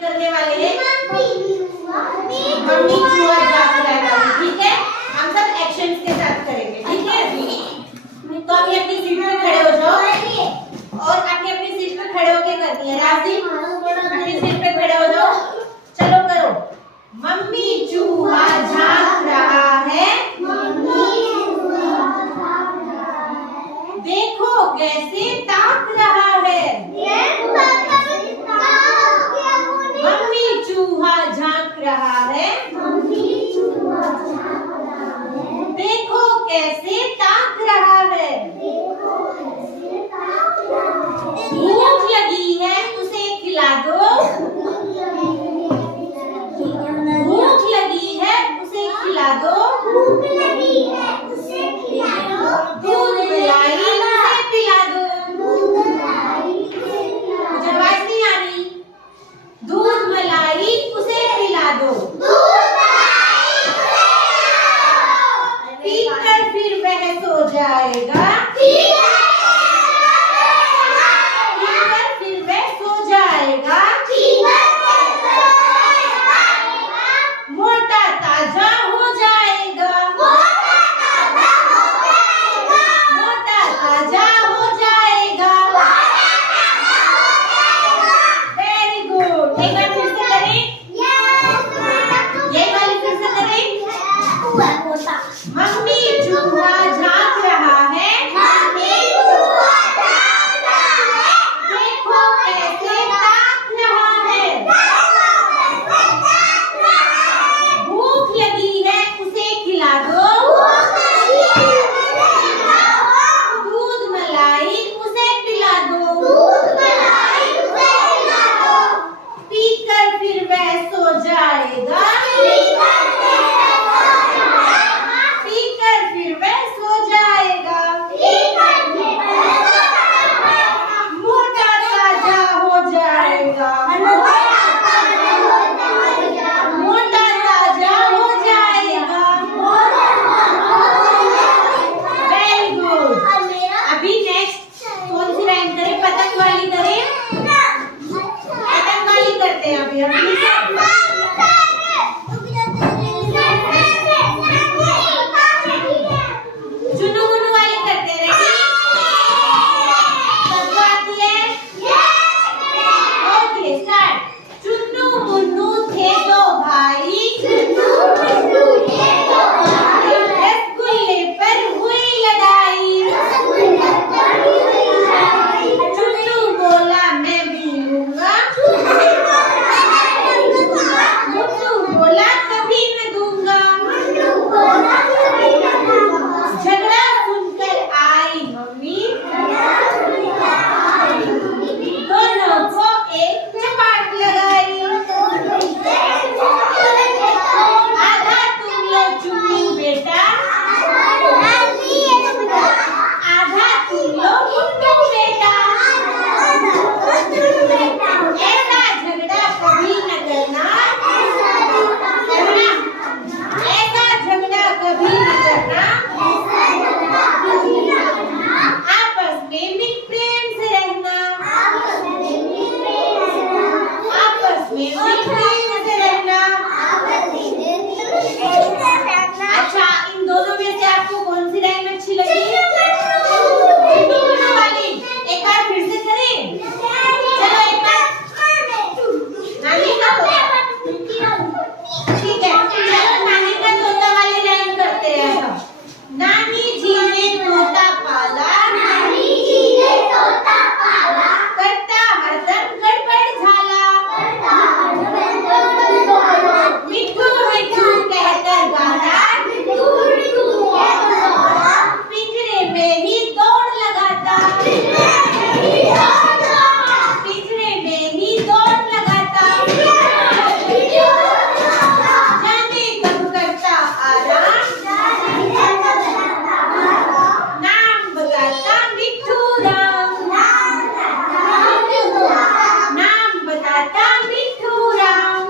करने वाले हैं मम्मी चूहा झांक रहा है, ठीक है। हम सब एक्शंस के साथ करेंगे, ठीक है। तो अभी अपनी सीट पे खड़े हो जाओ और अपनी सीट पे खड़े होके करनी है। राजी, अपनी सीट पे खड़े हो जाओ, चलो करो। मम्मी चूहा झांक रहा है, देखो कैसे ताक रहा है। मम्मी चूहा झांक रहा है, देखो कैसे ताक रहा है। भूख लगी है उसे खिला दो, भूख लगी है उसे खिला दो। दूध मलाई उसे पिला दो। मुझे आवाज नहीं आ रही। दूध मलाई उसे पिला दो। पीकर फिर वह सो जाएगा, पीकर फिर वह सो जाएगा। मोटा ताजा हो जाएगा, मोटा ताजा हो जाएगा। Very good. एक बार फिर से करें, ये वाली फिर से करें। मम्मी चूहा झांक रहा है, देखो कैसे ताक रहा है। भूख लगी है उसे खिला दो, दूध मलाई उसे पिला दो। पीकर फिर वह सो जाएगा, पीकर फिर वह सो जाएगा। मोटा ताजा हो जाएगा, मोटा ताजा हो जाएगा। Very good. अभी नेक्स्ट कौन सी राइम करें? पतंग वाली करें? पतंग वाली करते हैं अभी हम, ठीक है। चुनु मुनु वाली करते हैं, रेडी? सबको आती है? Okay start. चुन्नू मुन्नू थे दो भाई, रसगुल्ले पर हुई लड़ाई। चुन्नू बोला मैं भी लूंगा, मुन्नू बोला कभी न दूंगा। झगड़ा सुनकर आई मम्मी, दोनों को एक चपाट लगाई। आधा तुम लो चुन्नू बेटा, आधा तुम लो मुन्नू बेटा। ऐसा झगड़ा कभी न करना, ऐसा झगड़ा कभी न करना। आपस में मिल प्रेम से रहना, आपस में मिल प्रेम से रहना। अच्छा, इन दोनों में से आपको कौन सी राइम अच्छी लगी? चुन्नू मुन्नू वाली। एक बार फिर से करें, चलो एक बार नानी का तोता, ठीक है। चलो नानी का तोता वाली राइम करते हैं सब। नानी जी ने तोता पाला, करता हरदम गड़बड़ झाला। मिठू मिठू कहकर गाता, पिंजरे में ही दौड़ लगाता, पिंजरे में ही दौड़ लगाता। जाने कब करता आराम, नाम बताता मिठू राम, नाम बताता मिठू राम।